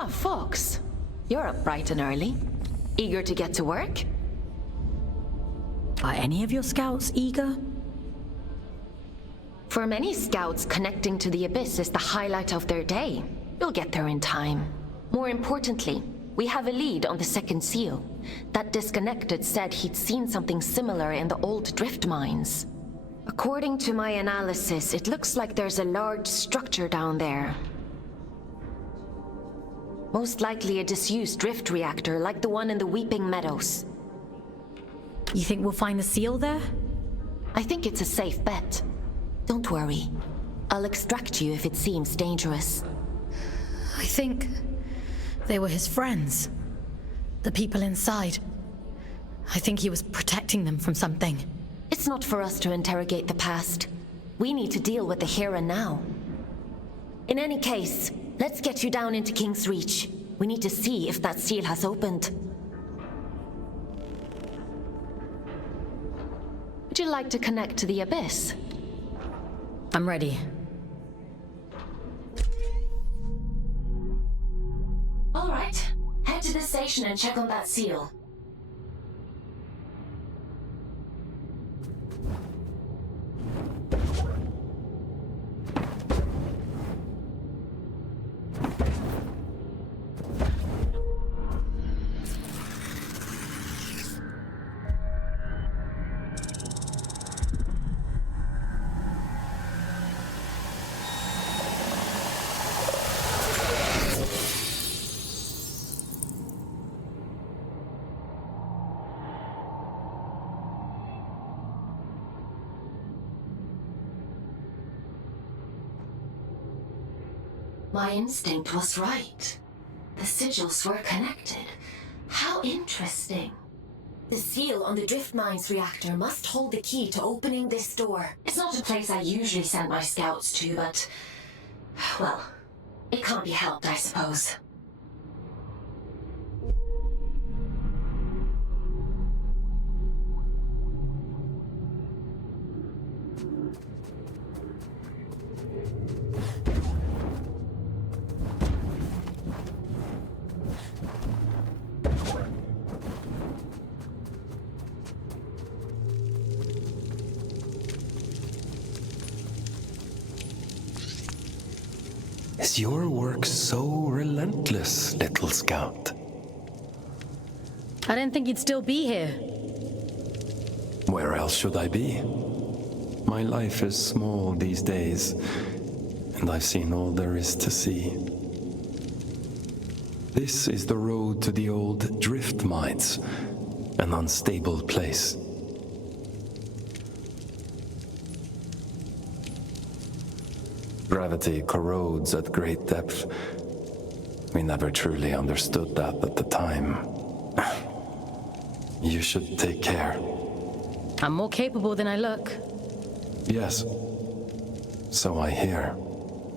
Ah, Fox. You're up bright and early. Eager to get to work? Are any of your scouts eager? For many scouts, connecting to the Abyss is the highlight of their day. You'll get there in time. More importantly, we have a lead on the second seal. That disconnected said he'd seen something similar in the old drift mines. According to my analysis, it looks like there's a large structure down there. Most likely a disused drift reactor like the one in the Weeping Meadows. You think we'll find the seal there? I think it's a safe bet. Don't worry. I'll extract you if it seems dangerous. I think they were his friends. The people inside. I think he was protecting them from something. It's not for us to interrogate the past. We need to deal with the here and now. In any case, let's get you down into King's Reach. We need to see if that seal has opened. Would you like to connect to the Abyss? I'm ready. All right. Head to the station and check on that seal. My instinct was right. The sigils were connected. How interesting. The seal on the drift mines reactor must hold the key to opening this door. It's not a place I usually send my scouts to, but... well, it can't be helped, I suppose. Is your work so relentless, little scout? I didn't think you'd still be here. Where else should I be? My life is small these days, and I've seen all there is to see. This is the road to the old drift mines, an unstable place. Gravity corrodes at great depth. We never truly understood that at the time. You should take care. I'm more capable than I look. Yes. So I hear.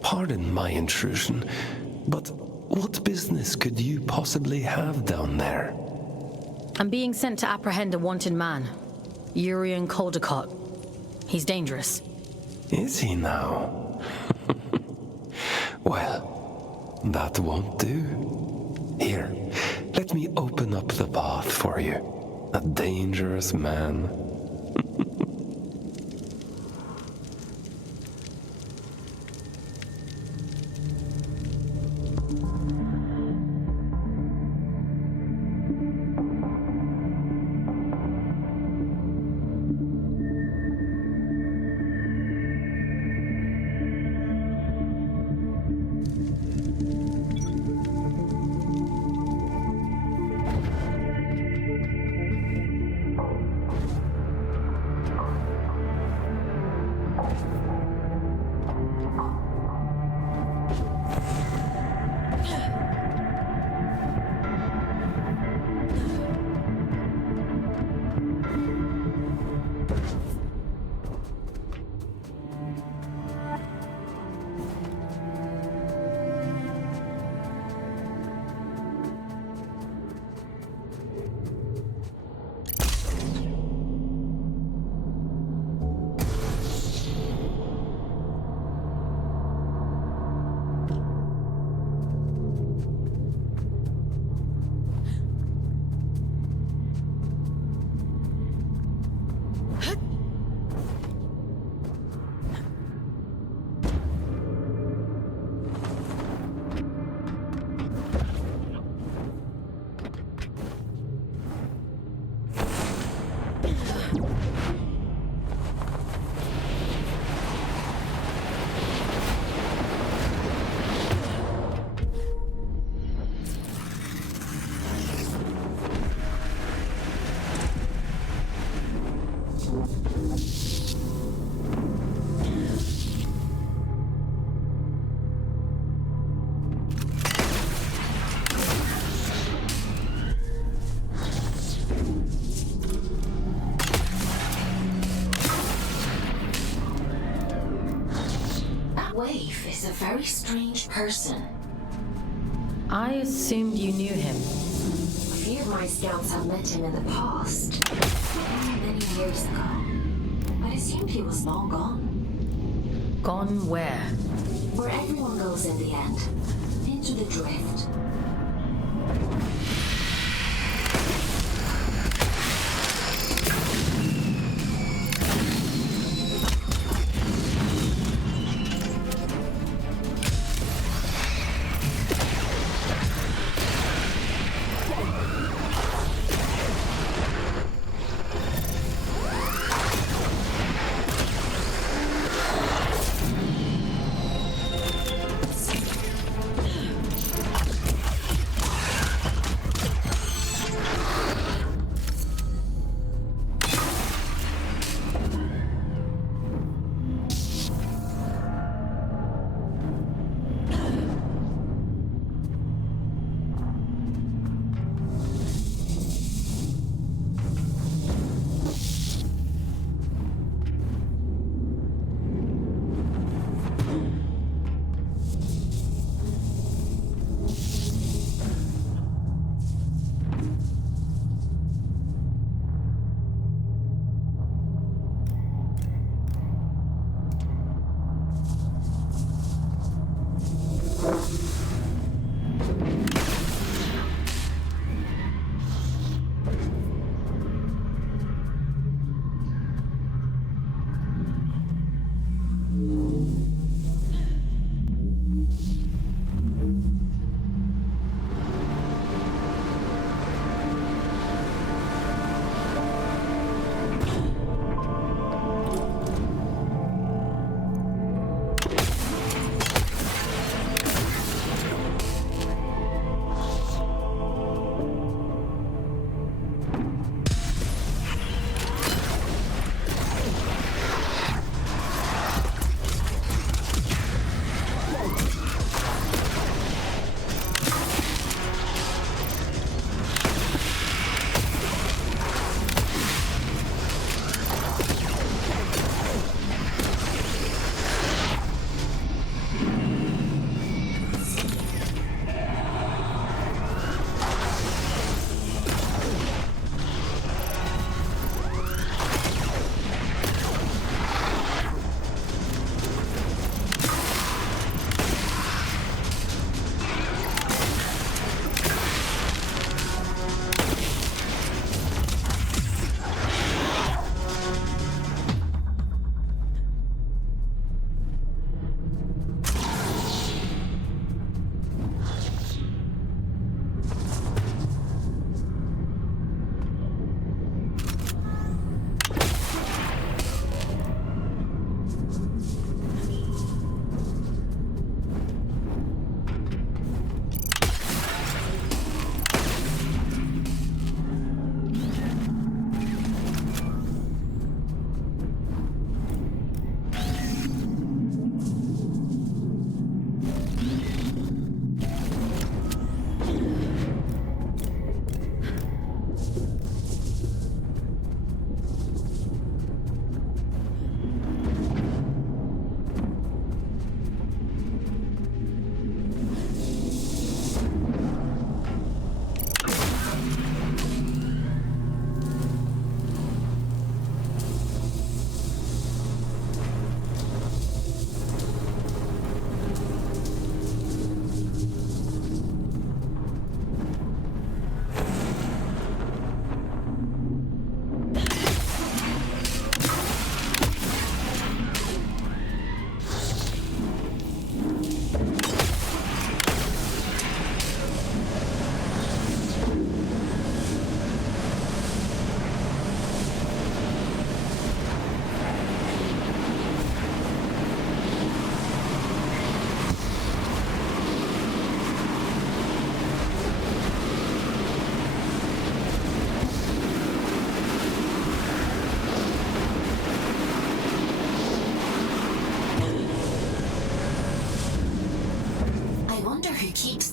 Pardon my intrusion, but what business could you possibly have down there? I'm being sent to apprehend a wanted man. Urien Caldecott. He's dangerous. Is he now? Well, that won't do. Here, let me open up the path for you. A dangerous man. waif is a very strange person. I assumed you knew him. A few of my scouts have met him in the past, many years ago. I assumed he was long gone. Gone where? Where everyone goes in the end. Into the drift.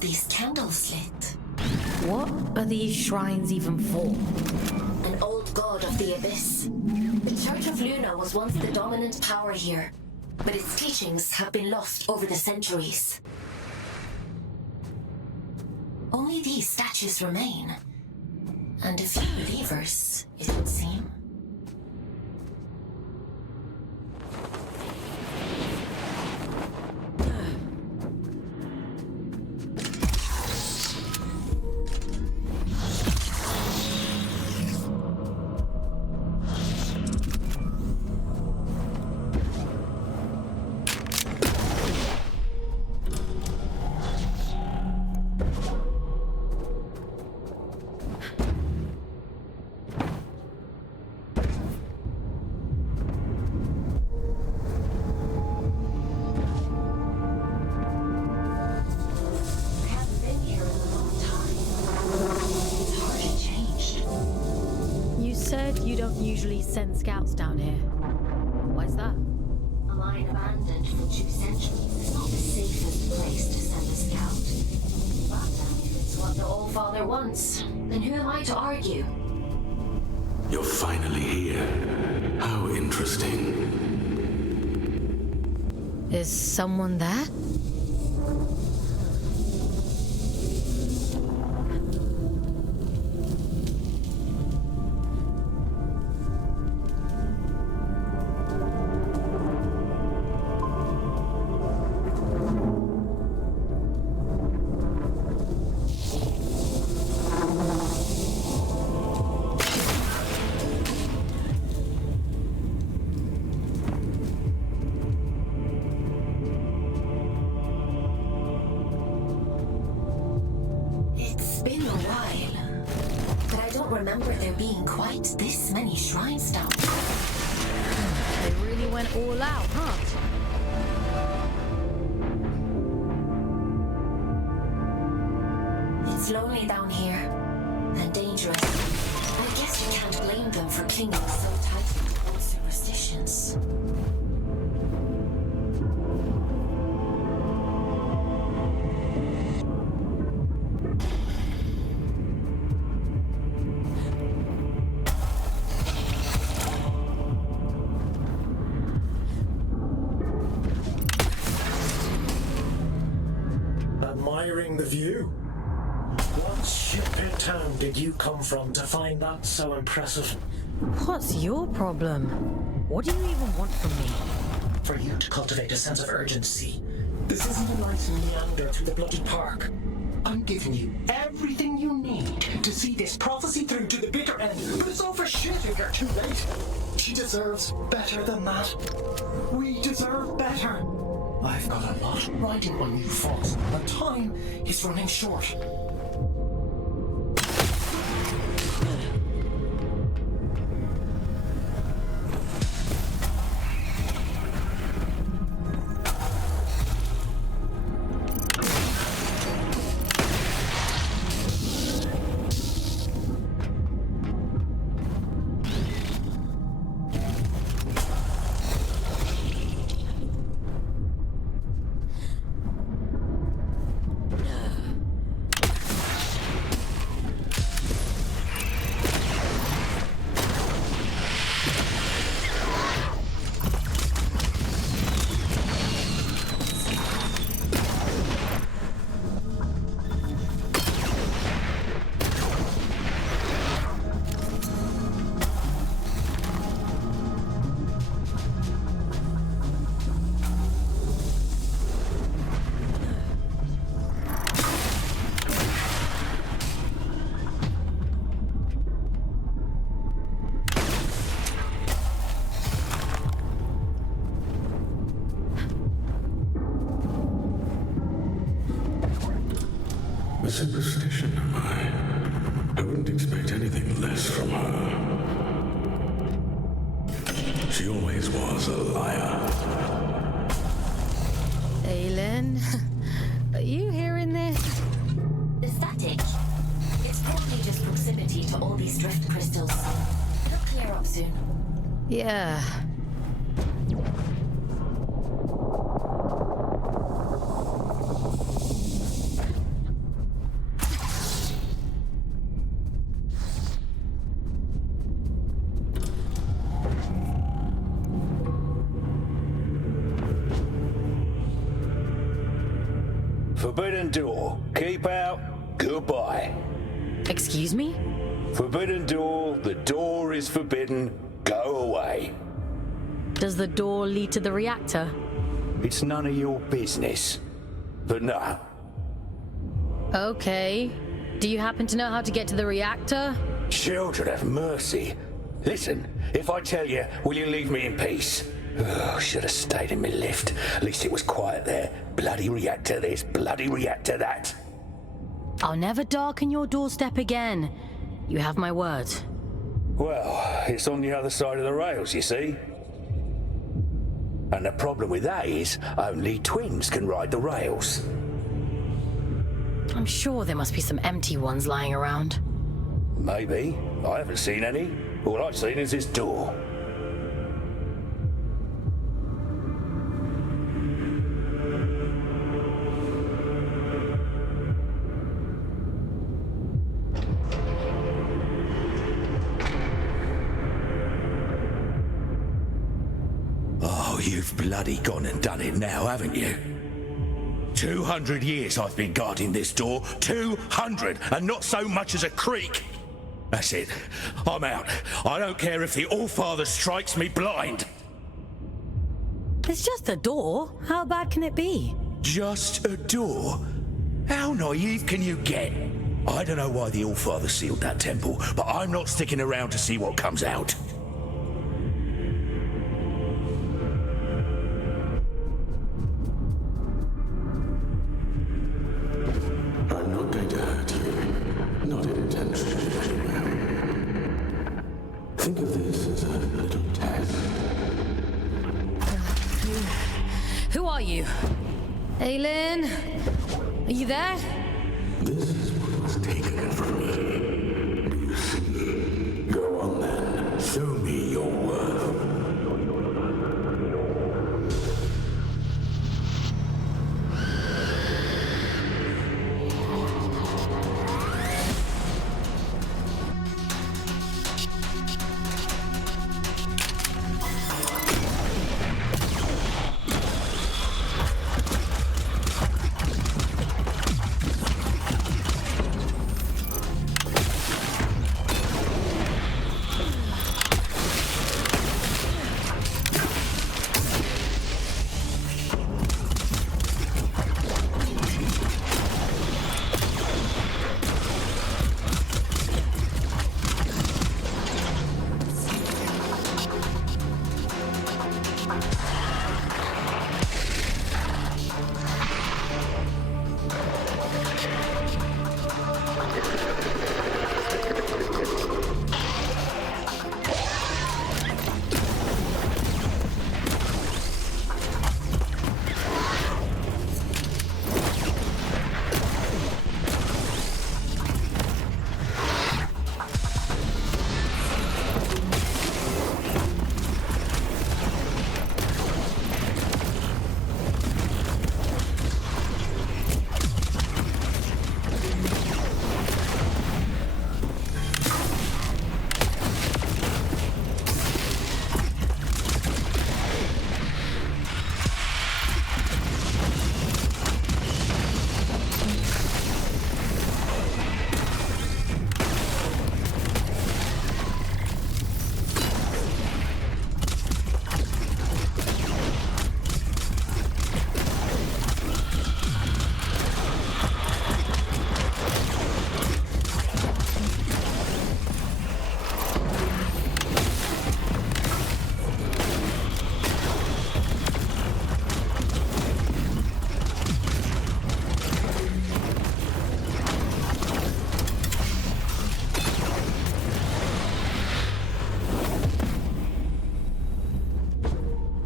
these candles lit? What are these shrines even for? An old god of the abyss. The Church of Luna was once the dominant power here. but its teachings have been lost over the centuries. Only these statues remain, and a few believers, it would seem. Usually send scouts down here. Why's that? A mine abandoned for 2 centuries is not the safest place to send a scout. But if it's what the All-Father wants, then who am I to argue? You're finally here. How interesting. Is someone there? Remember there being quite this many shrines down there. They really went all out, huh? It's lonely down here, and dangerous. I guess you can't blame them for clinging so tightly to old superstitions. Admiring the view? What ship in town did you come from to find that so impressive? What's your problem? What do you even want from me? For you to cultivate a sense of urgency. This isn't a nice meander through the bloody park. I'm giving you everything you need to see this prophecy through to the bitter end, but it's all for shit if you're too late. She deserves better than that. We deserve better. I've got a lot riding on you, Fox, and time is running short. A superstition, am I? I wouldn't expect anything less from her. She always was a liar. Aylin, are you hearing this? The static. It's probably just proximity to all these drift crystals. It'll clear up soon. Yeah. Forbidden door. Keep out. Goodbye. Excuse me? Forbidden door. The door is forbidden. Go away. Does the door lead to the reactor? It's none of your business. But no. Okay. Do you happen to know how to get to the reactor? Children have mercy. Listen, if I tell you, will you leave me in peace? Oh, should have stayed in my lift. At least it was quiet there. Bloody reactor this, bloody reactor that. I'll never darken your doorstep again. You have my word. Well, it's on the other side of the rails, you see. And the problem with that is, only twins can ride the rails. I'm sure there must be some empty ones lying around. Maybe. I haven't seen any. All I've seen is this door. Oh, you've bloody gone and done it now, haven't you? 200 years I've been guarding this door. 200, and not so much as a creak. That's it. I'm out. I don't care if the All-Father strikes me blind. It's just a door. How bad can it be? Just a door? How naive can you get? I don't know why the All-Father sealed that temple, but I'm not sticking around to see what comes out. I'm not going to hurt you. Not intentionally, anyway. Think of this as a little test. Who are you? Aylin? Are you there? This is what was taken from me. Do you see? Go on then. Show me your worth.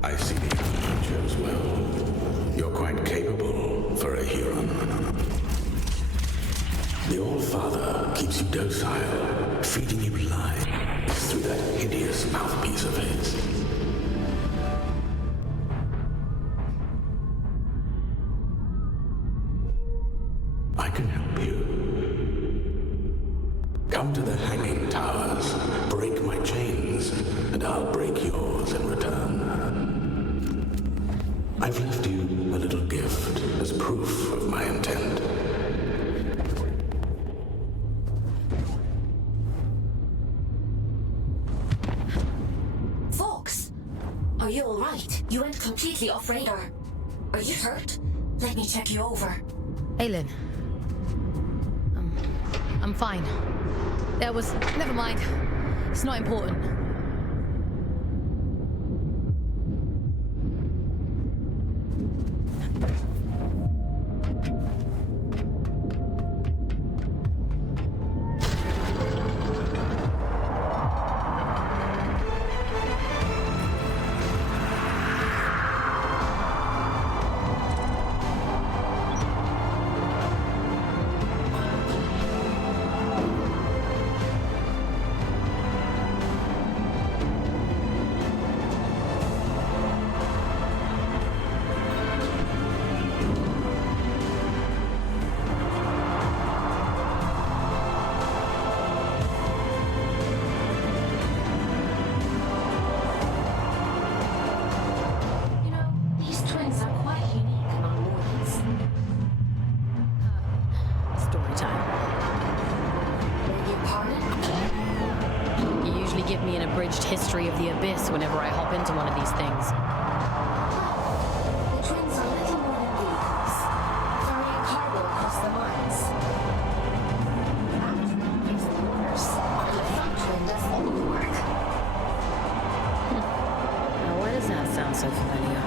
I see the future as well. You're quite capable for a Huron. The All-Father keeps you docile, feeding you lies through that hideous mouthpiece of his. I can help you. Come to the hanging towers, break my chains, and I'll break yours in return. I've left you a little gift as proof of my intention. you alright? You went completely off radar. Are you hurt? Let me check you over. Aylin. I'm fine. Never mind. It's not important. History of the Abyss whenever I hop into one of these things. The twins are little more than vehicles, carrying cargo across the mines. Adrift gives the orders, and the front twin does all the work. Now why does that sound so familiar?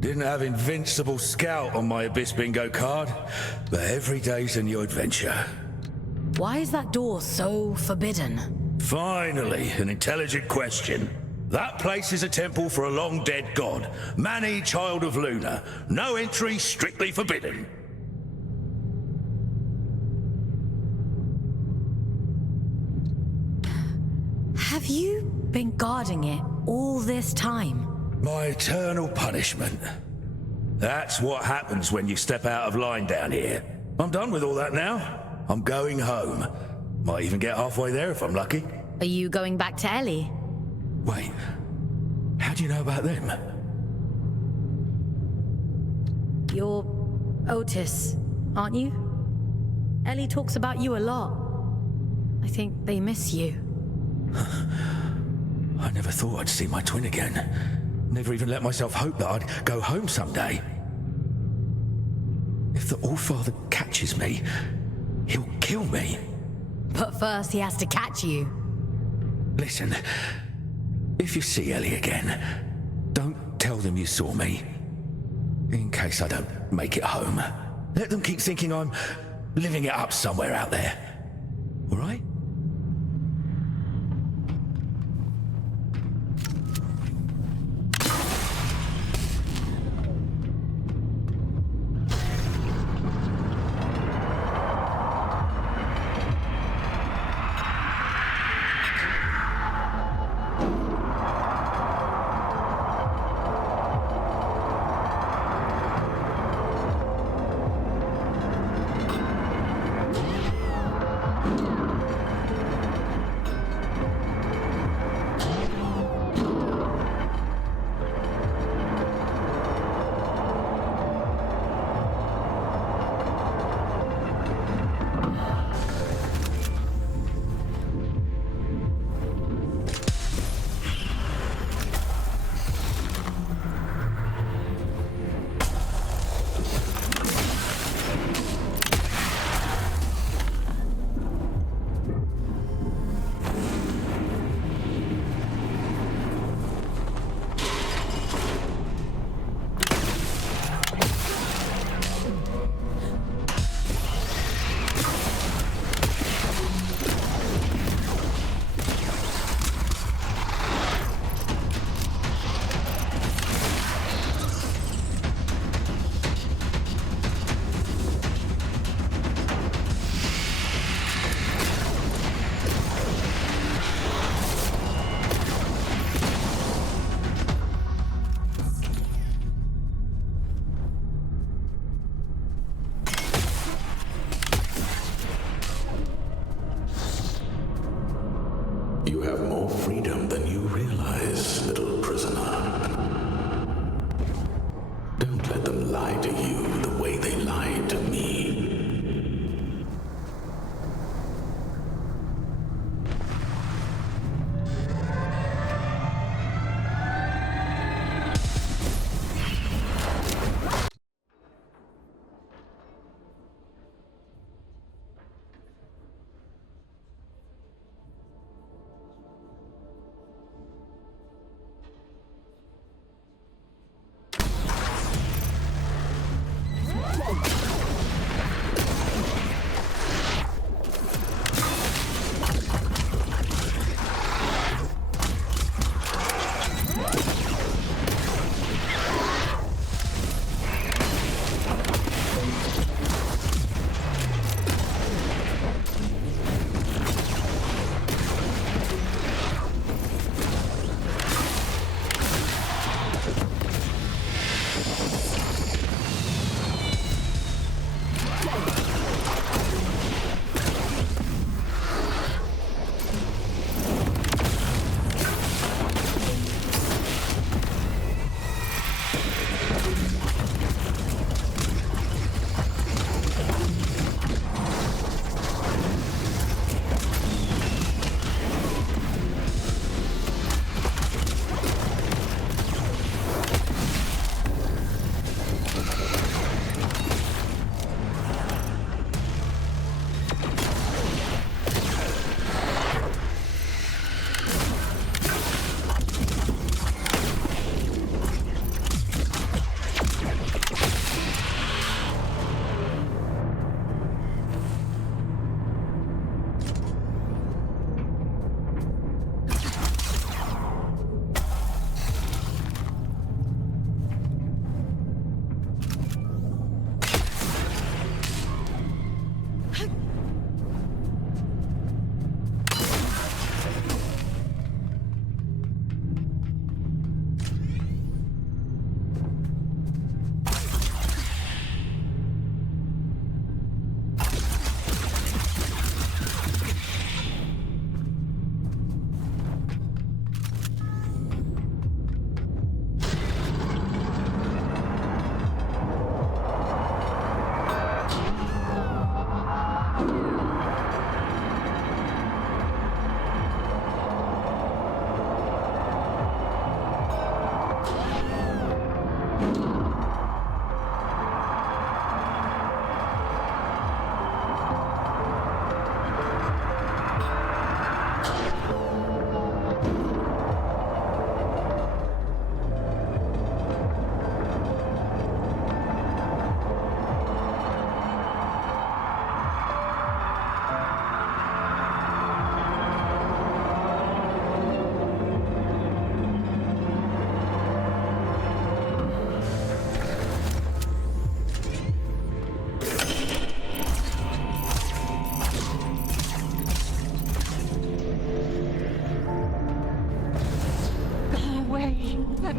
Didn't have Invincible Scout on my Abyss bingo card, but every day's a new adventure. Why is that door so forbidden? Finally, an intelligent question. That place is a temple for a long-dead god, Mani, child of Luna. No entry, strictly forbidden. Have you been guarding it all this time? My eternal punishment. That's what happens when you step out of line down here. I'm done with all that now. I'm going home. Might even get halfway there if I'm lucky. Are you going back to Ellie? Wait, how do you know about them? You're Otis, aren't you? Ellie talks about you a lot. I think they miss you. I never thought I'd see my twin again. Never even let myself hope that I'd go home someday. If the Allfather catches me, he'll kill me. But first he has to catch you. Listen, if you see Ellie again, don't tell them you saw me. In case I don't make it home. Let them keep thinking I'm living it up somewhere out there. All right?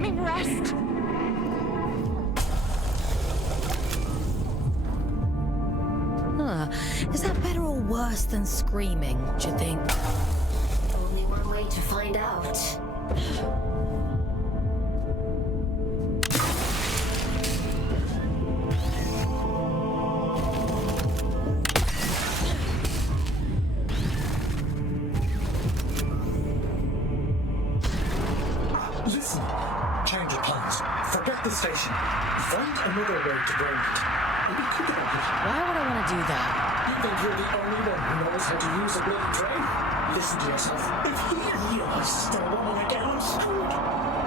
me rest. Is that better or worse than screaming, do you think? Only one way to find out. Listen, change of plans. Forget the station. Find another way to bring it. Maybe think about it. Why would I want to do that? You think you're the only one who knows how to use a bloody train? Listen to yourself. If he realizes they're running again, I'm screwed.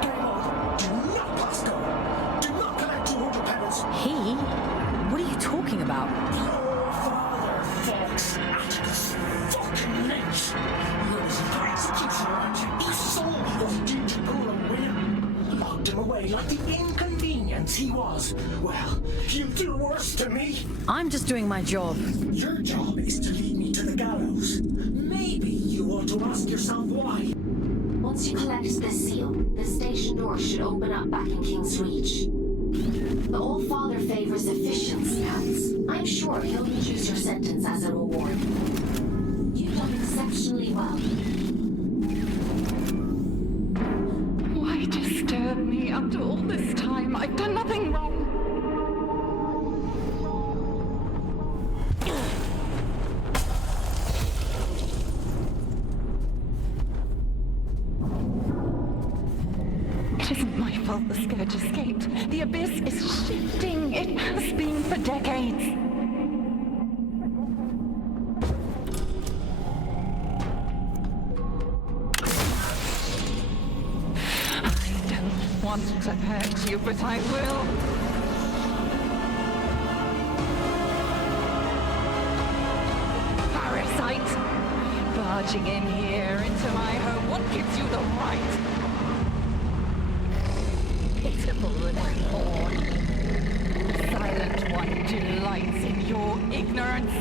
Game over. Do not pass go. Do not collect 200 penance. He? What are you talking about? Your father, Fox. Atticus fucking Lynch. Lewis for execution around you. You sold your ginger cool and winner. Locked him away like the inconvenience he was. Well, you do worse to me. I'm just doing my job. Your job is to lead me to the gallows. Maybe you ought to ask yourself why. Once you collect this seal, the station door should open up back in King's Reach. The Old Father favors efficiency counts. I'm sure he'll reduce your sentence as a reward. You've done exceptionally well. Why disturb me after all this time? I've done nothing wrong. It isn't my fault the Scourge escaped. The Abyss is shifting. It has been for decades. I don't want to hurt you, but I will. Parasite! Barging in here into my home, what gives you the right? Pitiful little pawn. The Silent One delights in your ignorance.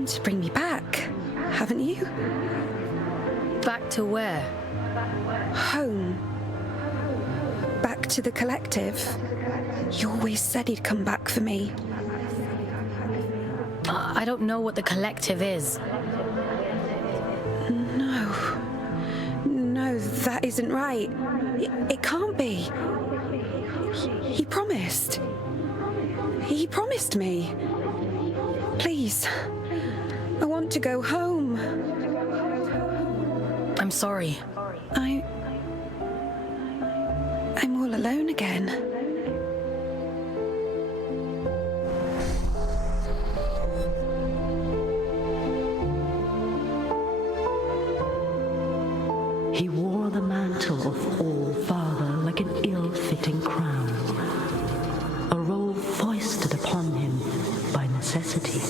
come to bring me back, haven't you? Back to where? Home. Back to the collective. You always said he'd come back for me. I don't know what the collective is. No, that isn't right. It can't be. He promised. He promised me. Please, I want to go home. I'm sorry. I'm all alone again. He wore the mantle of All-Father like an ill-fitting crown, a role foisted upon him by necessity.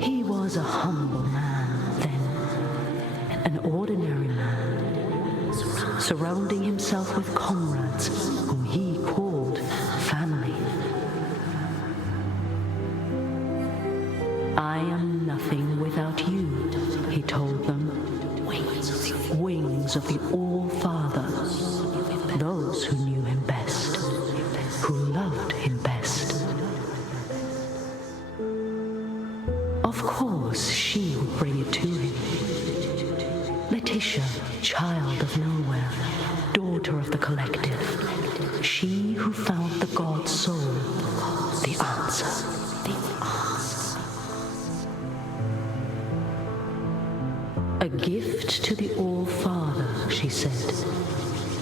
He was a humble man then, an ordinary man, surrounding himself with comrades whom he called family. I am nothing without you, he told them. Wings of the All-Father, those who knew him best, who loved him best. Of course, she would bring it to him. Letitia, child of nowhere, daughter of the collective, she who found the god soul, the answer. A gift to the All-Father, she said,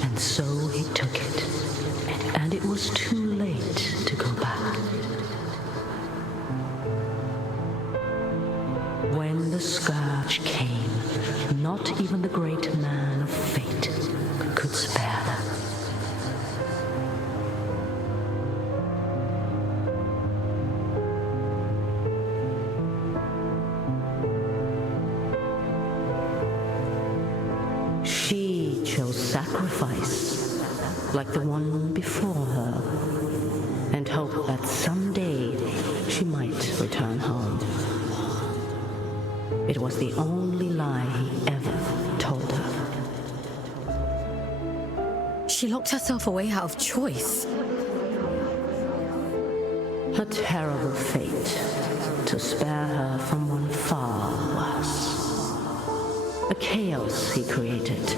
and so he took it, and it was too late to go back. When the scourge came, not even the great man of fate could spare them. She chose sacrifice, like the one before her, and hoped that someday she might return home. It was the only lie he ever told her. She locked herself away out of choice. A terrible fate to spare her from one far worse. A chaos he created,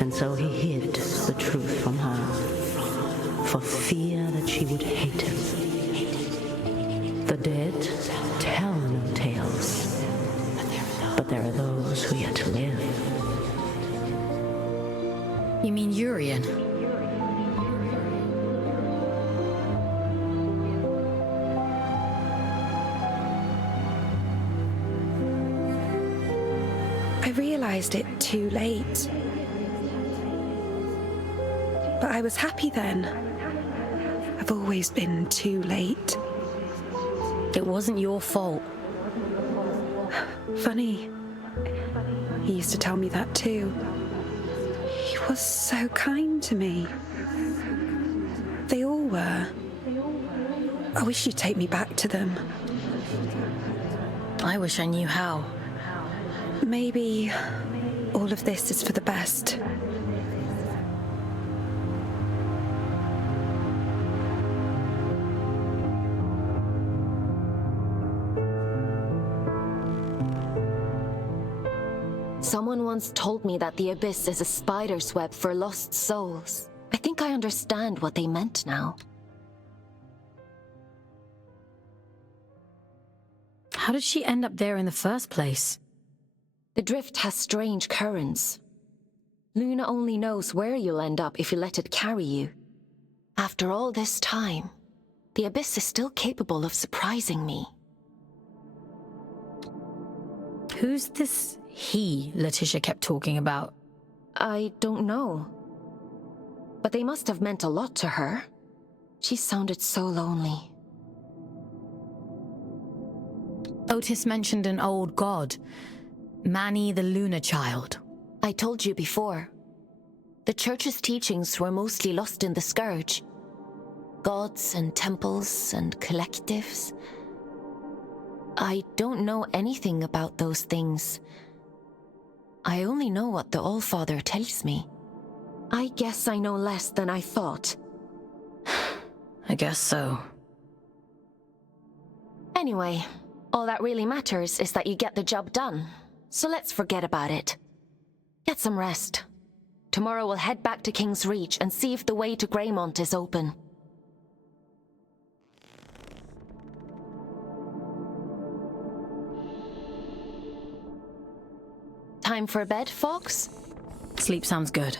and so he hid the truth from her, for fear that she would hate him. The dead tell no tales, but there are those who yet live. You mean Urien? I realized it too late. But I was happy then. I've always been too late. It wasn't your fault. Funny. He used to tell me that too. He was so kind to me. They all were. I wish you'd take me back to them. I wish I knew how. Maybe all of this is for the best. Someone once told me that the Abyss is a spider's web for lost souls. I think I understand what they meant now. How did she end up there in the first place? The drift has strange currents. Luna only knows where you'll end up if you let it carry you. After all this time, the Abyss is still capable of surprising me. Who's this he Letitia kept talking about? I don't know. But they must have meant a lot to her. She sounded so lonely. Otis mentioned an old god. Manny the Lunar Child. I told you before. The Church's teachings were mostly lost in the Scourge. gods and temples and collectives. I don't know anything about those things. I only know what the Allfather tells me. I guess I know less than I thought. I guess so. Anyway, all that really matters is that you get the job done. So let's forget about it. Get some rest. Tomorrow we'll head back to King's Reach and see if the way to Greymont is open. Time for bed, Fox? Sleep sounds good.